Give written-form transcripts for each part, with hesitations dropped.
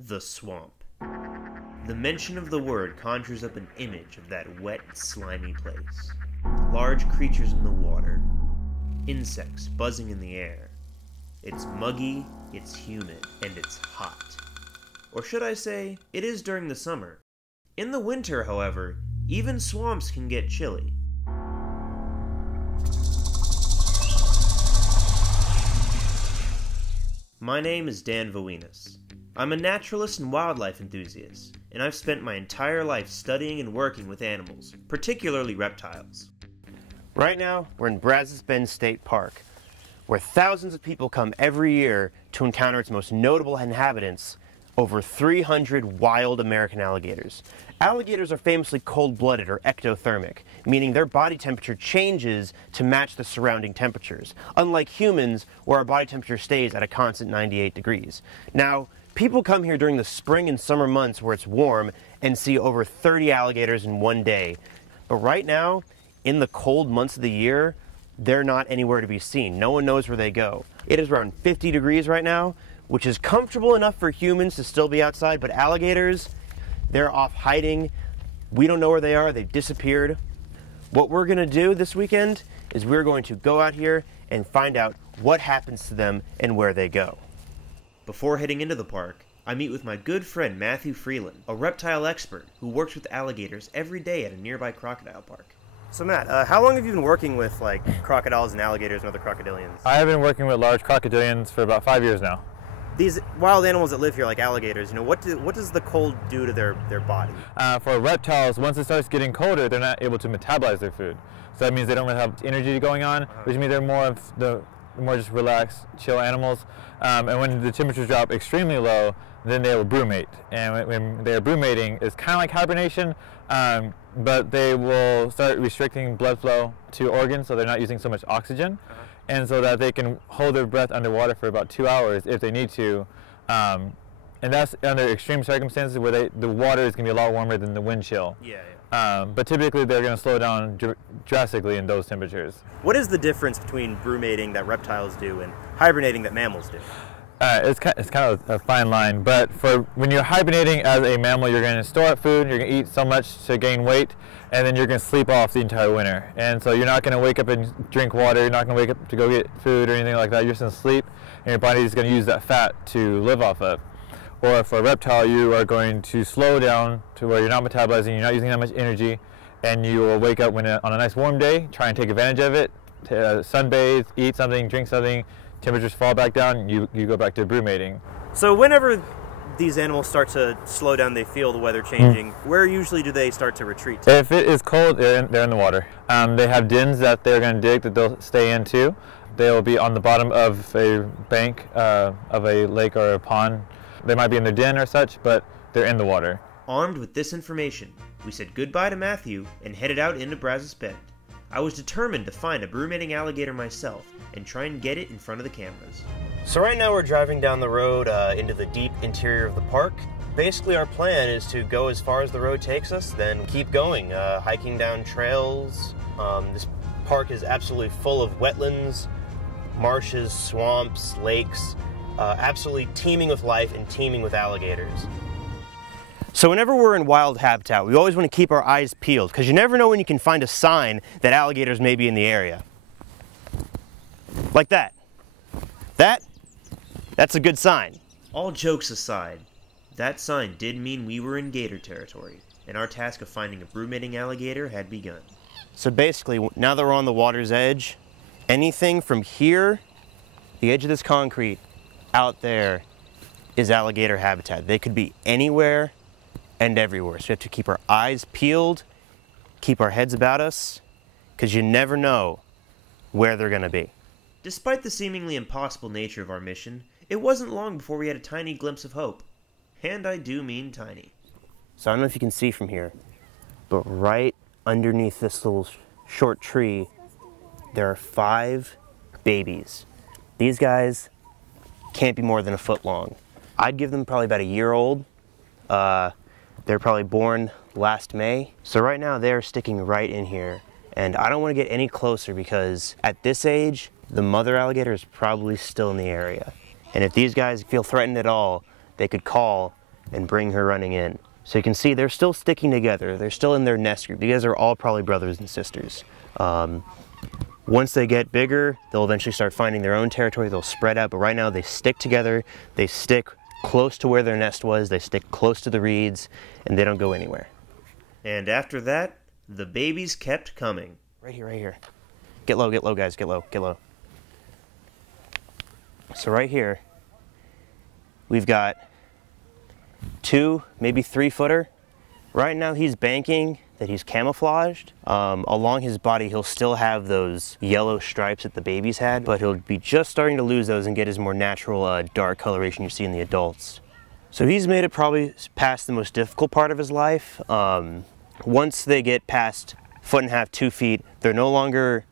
The swamp. The mention of the word conjures up an image of that wet, slimy place. Large creatures in the water. Insects buzzing in the air. It's muggy, it's humid, and it's hot. Or should I say, it is during the summer. In the winter, however, even swamps can get chilly. My name is Dan Voinis. I'm a naturalist and wildlife enthusiast, and I've spent my entire life studying and working with animals, particularly reptiles. Right now, we're in Brazos Bend State Park, where thousands of people come every year to encounter its most notable inhabitants, over 300 wild American alligators. Alligators are famously cold-blooded or ectothermic, meaning their body temperature changes to match the surrounding temperatures, unlike humans, where our body temperature stays at a constant 98 degrees. Now, people come here during the spring and summer months where it's warm and see over 30 alligators in one day. But right now, in the cold months of the year, they're not anywhere to be seen. No one knows where they go. It is around 50 degrees right now, which is comfortable enough for humans to still be outside, but alligators, they're off hiding. We don't know where they are. They've disappeared. What we're going to do this weekend is we're going to go out here and find out what happens to them and where they go. Before heading into the park, I meet with my good friend Matthew Freeland, a reptile expert who works with alligators every day at a nearby crocodile park. So Matt, how long have you been working with crocodiles and alligators and other crocodilians? I have been working with large crocodilians for about 5 years now. These wild animals that live here, like alligators, what does the cold do to their body? For reptiles, once it starts getting colder, they're not able to metabolize their food. So that means they don't really have energy going on, which means they're more just relaxed, chill animals. And when the temperatures drop extremely low, then they will brumate. And when they're brumating, it's kind of like hibernation, but they will start restricting blood flow to organs, so they're not using so much oxygen, and so that they can hold their breath underwater for about 2 hours if they need to. And that's under extreme circumstances where the water is going to be a lot warmer than the wind chill. But typically they're going to slow down drastically in those temperatures. What is the difference between brumating that reptiles do and hibernating that mammals do? It's kind of a fine line, but when you're hibernating as a mammal, you're going to store up food, you're going to eat so much to gain weight, and then you're going to sleep off the entire winter. And so you're not going to wake up and drink water, you're not going to wake up to go get food or anything like that. You're just going to sleep, and your body is going to use that fat to live off of. Or for a reptile, you are going to slow down to where you're not metabolizing, you're not using that much energy, and you will wake up on a nice warm day, try and take advantage of it, sunbathe, eat something, drink something. Temperatures fall back down, you go back to brumating. So whenever these animals start to slow down, they feel the weather changing, where usually do they start to retreat to? If it is cold, they're in the water. They have dens that they're going to dig that they'll stay into. They'll be on the bottom of a bank of a lake or a pond. They might be in their den or such, but they're in the water. Armed with this information, we said goodbye to Matthew and headed out into Brazos Bend. I was determined to find a brumating alligator myself and try and get it in front of the cameras. So right now we're driving down the road into the deep interior of the park. Basically our plan is to go as far as the road takes us, then keep going, hiking down trails. This park is absolutely full of wetlands, marshes, swamps, lakes, absolutely teeming with life and teeming with alligators. So whenever we're in wild habitat, we always want to keep our eyes peeled, because you never know when you can find a sign that alligators may be in the area. Like that. That's a good sign. All jokes aside, that sign did mean we were in gator territory, and our task of finding a brumating alligator had begun. So basically, now that we're on the water's edge, anything from here, the edge of this concrete, out there, is alligator habitat. They could be anywhere and everywhere. So we have to keep our eyes peeled, keep our heads about us, because you never know where they're going to be. Despite the seemingly impossible nature of our mission, it wasn't long before we had a tiny glimpse of hope. And I do mean tiny. So I don't know if you can see from here, but right underneath this little short tree, there are 5 babies. These guys can't be more than a foot long. I'd give them probably about a year old. They're probably born last May. So right now they're sticking right in here. And I don't want to get any closer because at this age, the mother alligator is probably still in the area. And if these guys feel threatened at all, they could call and bring her running in. So you can see they're still sticking together. They're still in their nest group. These guys are all probably brothers and sisters. Once they get bigger, they'll eventually start finding their own territory. They'll spread out, but right now they stick together. They stick close to where their nest was. They stick close to the reeds, and they don't go anywhere. And after that, the babies kept coming. Right here, right here. Get low, guys, get low, get low. So right here, we've got 2, maybe 3-footer. Right now he's banking that he's camouflaged. Along his body he'll still have those yellow stripes that the babies had, but he'll be just starting to lose those and get his more natural dark coloration you see in the adults. So he's made it probably past the most difficult part of his life. Once they get past 1.5 to 2 feet, they're no longer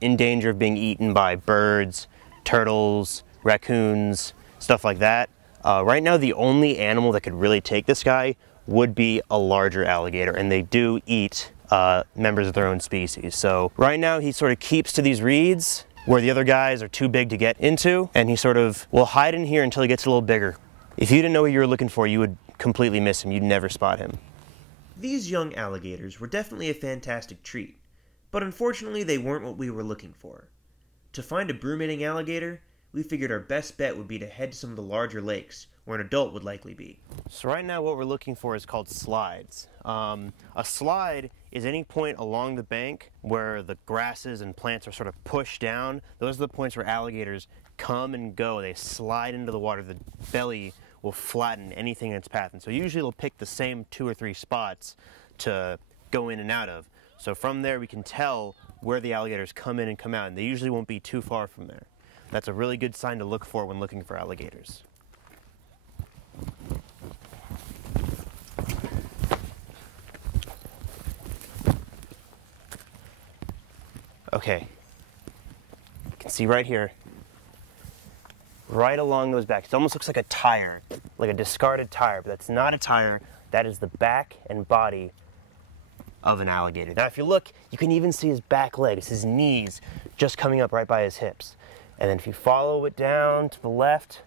in danger of being eaten by birds, turtles, raccoons, stuff like that. Right now the only animal that could really take this guy would be a larger alligator, and they do eat members of their own species. So right now he sort of keeps to these reeds where the other guys are too big to get into, and he sort of will hide in here until he gets a little bigger. If you didn't know what you were looking for, you would completely miss him. You'd never spot him. These young alligators were definitely a fantastic treat, but unfortunately they weren't what we were looking for. To find a brood-mating alligator, we figured our best bet would be to head to some of the larger lakes, where an adult would likely be. So right now what we're looking for is called slides. A slide is any point along the bank where the grasses and plants are sort of pushed down. Those are the points where alligators come and go. They slide into the water. The belly will flatten anything in its path. And so usually they'll pick the same 2 or 3 spots to go in and out of. So from there we can tell where the alligators come in and come out, and they usually won't be too far from there. That's a really good sign to look for when looking for alligators. Okay, you can see right here, right along those backs, it almost looks like a tire, like a discarded tire, but that's not a tire. That is the back and body of an alligator. Now if you look, you can even see his back legs, his knees just coming up right by his hips. And then if you follow it down to the left,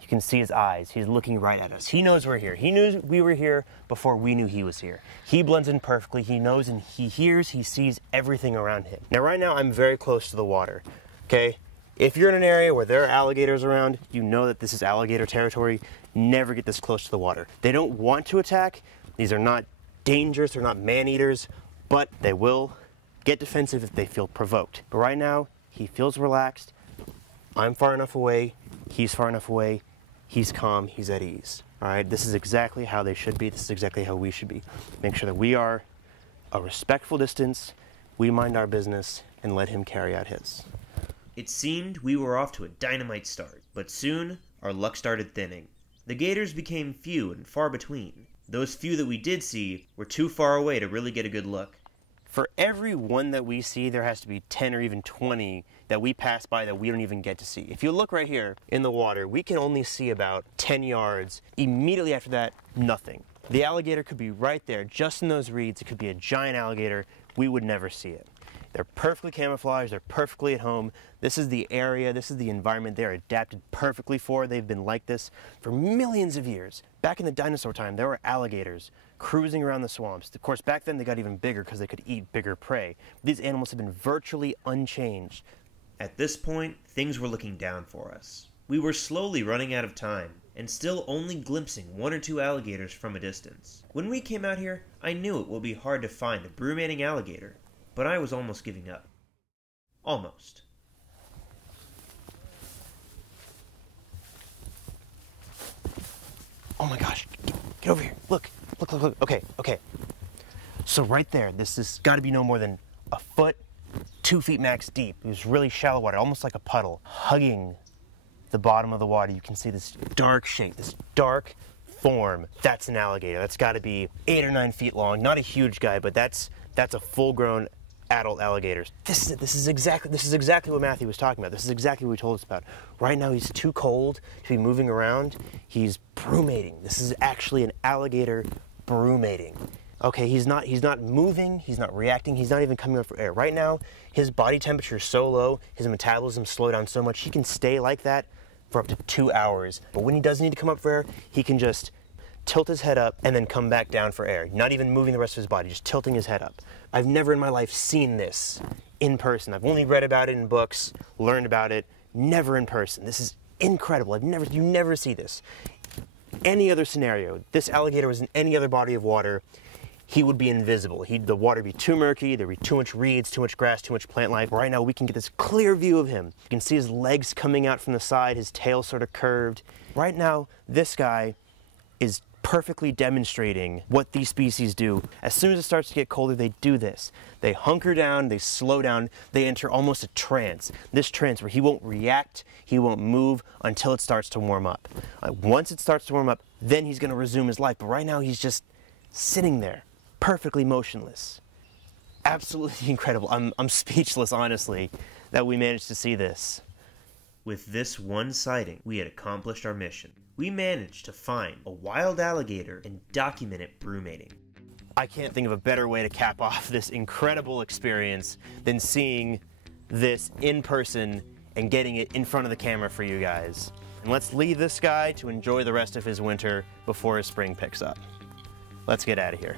you can see his eyes. He's looking right at us. He knows we're here. He knew we were here before we knew he was here. He blends in perfectly. He knows and he hears, he sees everything around him. Now right now I'm very close to the water, okay? If you're in an area where there are alligators around, you know that this is alligator territory. Never get this close to the water. They don't want to attack. These are not dangerous, they're not man-eaters, but they will get defensive if they feel provoked. But right now, he feels relaxed. I'm far enough away, he's far enough away, he's calm, he's at ease. All right, this is exactly how they should be. This is exactly how we should be. Make sure that we are a respectful distance, we mind our business, and let him carry out his. It seemed we were off to a dynamite start, but soon our luck started thinning. The gators became few and far between. Those few that we did see were too far away to really get a good look. For every one that we see, there has to be 10 or even 20 that we pass by that we don't even get to see. If you look right here in the water, we can only see about 10 yards. Immediately after that, nothing. The alligator could be right there, just in those reeds. It could be a giant alligator. We would never see it. They're perfectly camouflaged. They're perfectly at home. This is the area, this is the environment they're adapted perfectly for. They've been like this for millions of years. Back in the dinosaur time, there were alligators cruising around the swamps. Of course, back then they got even bigger because they could eat bigger prey. These animals have been virtually unchanged. At this point, things were looking down for us. We were slowly running out of time, and still only glimpsing 1 or 2 alligators from a distance. When we came out here, I knew it would be hard to find a brood-mating alligator, but I was almost giving up. Almost. Oh my gosh, get over here. Look. Okay. So right there, this has got to be no more than a foot, 2 feet max deep. It was really shallow water, almost like a puddle. Hugging the bottom of the water, you can see this dark shape, this dark form. That's an alligator. That's got to be 8 or 9 feet long. Not a huge guy, but that's a full-grown adult alligator. This is exactly what Matthew was talking about. This is exactly what he told us about. Right now he's too cold to be moving around. He's brood-mating. This is actually an alligator brood-mating. Okay, he's not moving, he's not reacting, he's not even coming up for air. Right now, his body temperature is so low, his metabolism slowed down so much, he can stay like that for up to 2 hours. But when he does need to come up for air, he can just tilt his head up and then come back down for air. Not even moving the rest of his body, just tilting his head up. I've never in my life seen this in person. I've only read about it in books, learned about it, never in person. This is incredible. You never see this. Any other scenario, this alligator was in any other body of water, he would be invisible. The water would be too murky, there'd be too much reeds, too much grass, too much plant life. Right now we can get this clear view of him. You can see his legs coming out from the side, his tail sort of curved. Right now, this guy is perfectly demonstrating what these species do. As soon as it starts to get colder, they do this. They hunker down, they slow down, they enter almost a trance. This trance where he won't react, he won't move until it starts to warm up. Once it starts to warm up, then he's gonna resume his life. But right now he's just sitting there, perfectly motionless. Absolutely incredible. I'm speechless, honestly, that we managed to see this. With this one sighting, we had accomplished our mission. We managed to find a wild alligator and document it brumating. I can't think of a better way to cap off this incredible experience than seeing this in person and getting it in front of the camera for you guys. And let's leave this guy to enjoy the rest of his winter before his spring picks up. Let's get out of here.